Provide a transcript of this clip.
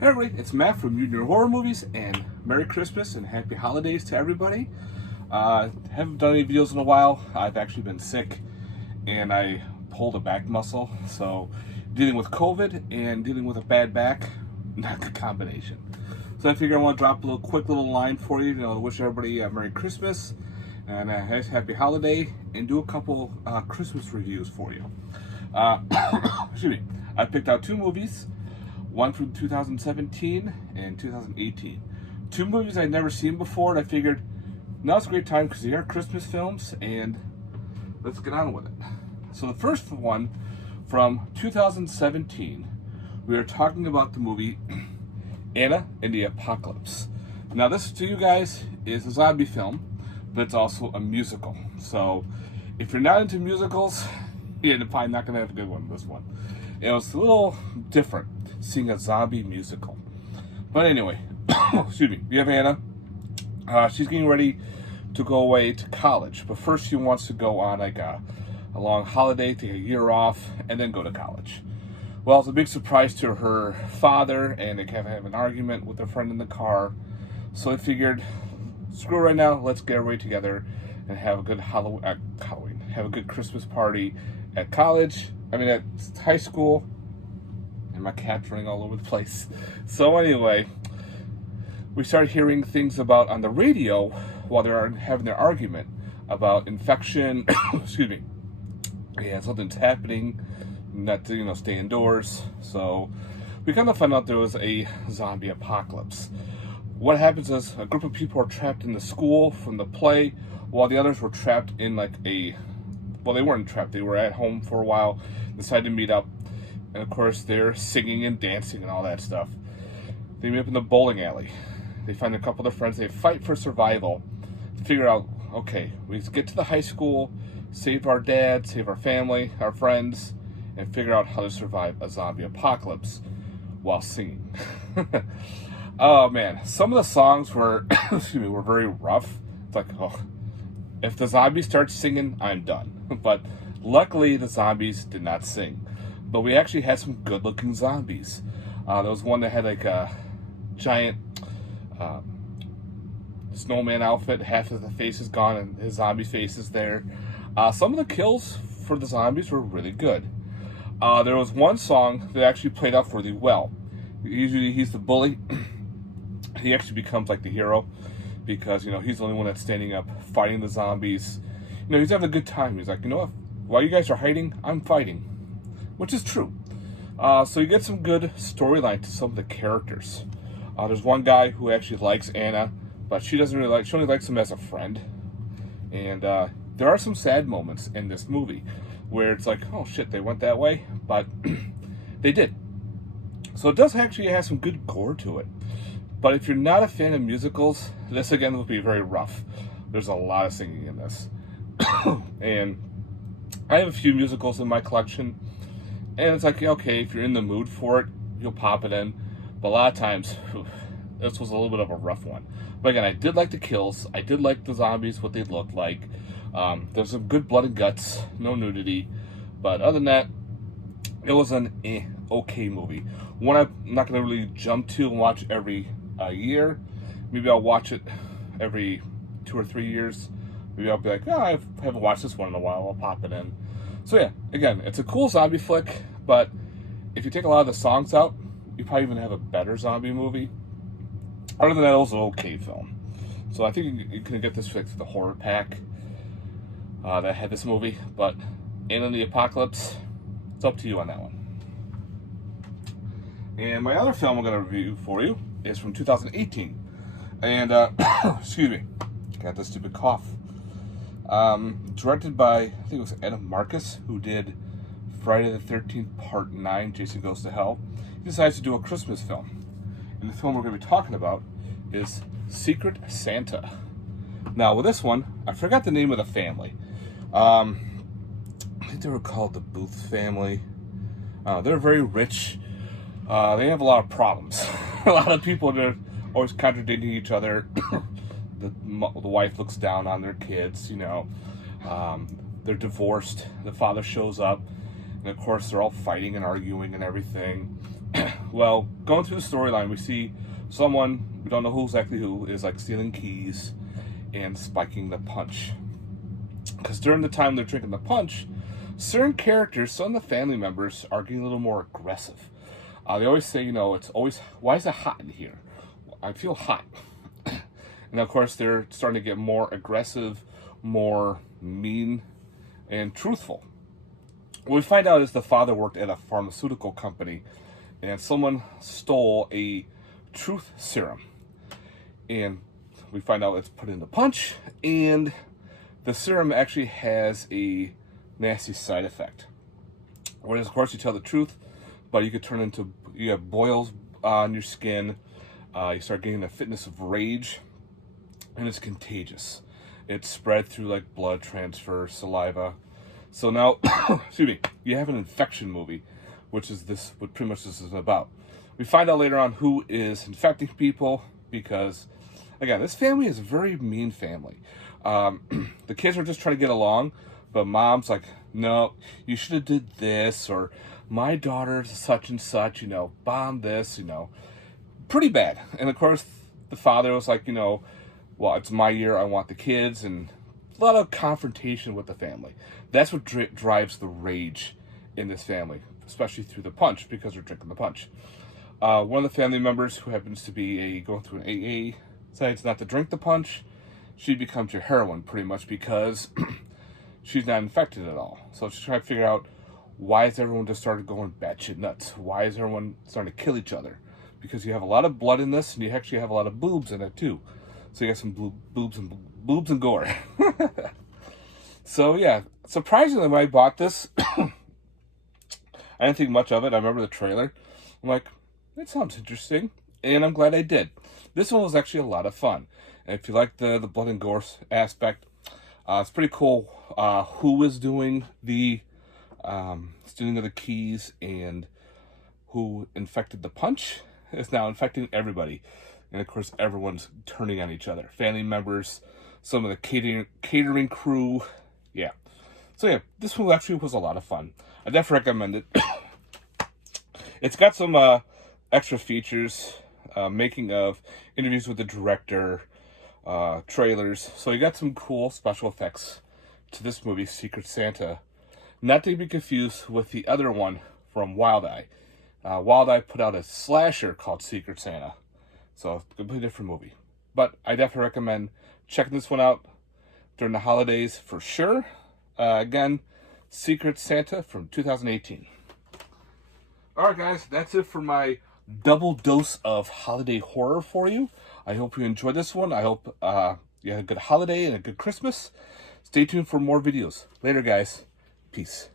Hey everybody, it's Matt from Mutant Horror Movies, and Merry Christmas and Happy Holidays to everybody. Haven't done any videos in a while. I've actually been sick, and I pulled a back muscle, so dealing with COVID and dealing with a bad back, not a good combination. So I figure I want to drop a quick little line for you, to wish everybody a Merry Christmas and a Happy Holiday, and do a couple Christmas reviews for you. Excuse me. I picked out two movies. One from 2017 and 2018. Two movies I'd never seen before, and I figured now's a great time because they are Christmas films, and let's get on with it. So the first one from 2017, we are talking about the movie Anna and the Apocalypse. Now this to you guys is a zombie film, but it's also a musical. So if you're not into musicals, you're probably not going to have a good one this one. It was a little different seeing a zombie musical. But anyway, excuse me, you have Anna. She's getting ready to go away to college, but first she wants to go on like a long holiday, take a year off, and then go to college. Well, it's a big surprise to her father, and they kind of have an argument with their friend in the car. So they figured, screw it right now, let's get everybody together and have a good Halloween, have a good Christmas party at college. At high school. And my cat's running all over the place. So anyway, we started hearing things about on the radio while they're having their argument about infection. Excuse me. Yeah, something's happening. Not to stay indoors. So we kind of found out there was a zombie apocalypse. What happens is a group of people are trapped in the school from the play, while the others were trapped in well, they weren't trapped. They were at home for a while, decided to meet up, and of course they're singing and dancing and all that stuff. They meet up in the bowling alley. They find a couple of their friends. They fight for survival to figure out, okay, we get to the high school, save our dad, save our family, our friends, and figure out how to survive a zombie apocalypse while singing. Oh man, some of the songs were, were very rough. It's like, oh, if the zombies start singing, I'm done. But luckily, the zombies did not sing. But we actually had some good-looking zombies. There was one that had like a giant snowman outfit. Half of the face is gone, and his zombie face is there. Some of the kills for the zombies were really good. There was one song that actually played out really well. Usually, he's the bully. He actually becomes like the hero, because he's the only one that's standing up fighting the zombies. He's having a good time. He's like, what, while you guys are hiding, I'm fighting, which is true. So you get some good storyline to some of the characters. There's one guy who actually likes Anna, but she doesn't really she only likes him as a friend. And there are some sad moments in this movie where it's like, oh shit, they went that way, but they did. So it does actually have some good gore to it. But if you're not a fan of musicals, this again will be very rough. There's a lot of singing in this. And I have a few musicals in my collection, and it's like, okay, if you're in the mood for it, you'll pop it in. But a lot of times, this was a little bit of a rough one. But again, I did like the kills. I did like the zombies, what they looked like. There's some good blood and guts, no nudity. But other than that, it was an okay movie. One I'm not going to really jump to and watch every year. Maybe I'll watch it every 2 or 3 years. Maybe I'll be like, oh, I haven't watched this one in a while. I'll pop it in. So yeah, again, it's a cool zombie flick, but if you take a lot of the songs out, you probably even have a better zombie movie. Other than that, it was an okay film. So I think you can get this flick to the horror pack that had this movie. But Anna and the Apocalypse, it's up to you on that one. And my other film I'm going to review for you is from 2018. And, excuse me, got this stupid cough. Directed by, I think it was Adam Marcus, who did Friday the 13th Part 9, Jason Goes to Hell. He decides to do a Christmas film. And the film we're going to be talking about is Secret Santa. Now, with this one, I forgot the name of the family. I think they were called the Booth family. They're very rich. They have a lot of problems. A lot of people that are always contradicting each other. The wife looks down on their kids, they're divorced. The father shows up, and of course they're all fighting and arguing and everything. Well, going through the storyline, we see someone, we don't know who exactly who, is like stealing keys and spiking the punch. Because during the time they're drinking the punch, certain characters, some of the family members, are getting a little more aggressive. They always say, it's always, why is it hot in here? I feel hot. And of course, they're starting to get more aggressive, more mean, and truthful. What we find out is the father worked at a pharmaceutical company, and someone stole a truth serum. And we find out it's put in the punch, and the serum actually has a nasty side effect. Whereas, of course, you tell the truth, but you have boils on your skin. You start getting the fitness of rage, and it's contagious. It's spread through like blood transfer, saliva. So now, excuse me, you have an infection movie, which is what pretty much this is about. We find out later on who is infecting people because, again, this family is a very mean family. The kids are just trying to get along, but mom's like, no, you should have did this, or my daughter's such and such, bomb this, pretty bad. And of course, the father was like, well, it's my year, I want the kids, and a lot of confrontation with the family. That's what drives the rage in this family, especially through the punch, because they're drinking the punch. One of the family members who happens to be going through an AA decides not to drink the punch. She becomes your heroine, pretty much, because she's not infected at all. So she's trying to figure out, why is everyone just started going batshit nuts? Why is everyone starting to kill each other? Because you have a lot of blood in this, and you actually have a lot of boobs in it too. So you got some boobs and gore. So yeah, surprisingly, when I bought this, I didn't think much of it. I remember the trailer. I'm like, that sounds interesting, and I'm glad I did. This one was actually a lot of fun. And if you like the blood and gore aspect, it's pretty cool. Who is doing the stealing of the keys and who infected the punch is now infecting everybody. And of course, everyone's turning on each other. Family members, some of the catering crew. Yeah. So yeah, this one actually was a lot of fun. I definitely recommend it. It's got some extra features, making of, interviews with the director, trailers. So you got some cool special effects to this movie, Secret Santa. Not to be confused with the other one from Wild Eye. Wild Eye put out a slasher called Secret Santa. So, completely different movie. But I definitely recommend checking this one out during the holidays for sure. Again, Secret Santa from 2018. Alright guys, that's it for my double dose of holiday horror for you. I hope you enjoyed this one. I hope you had a good holiday and a good Christmas. Stay tuned for more videos. Later guys. Peace.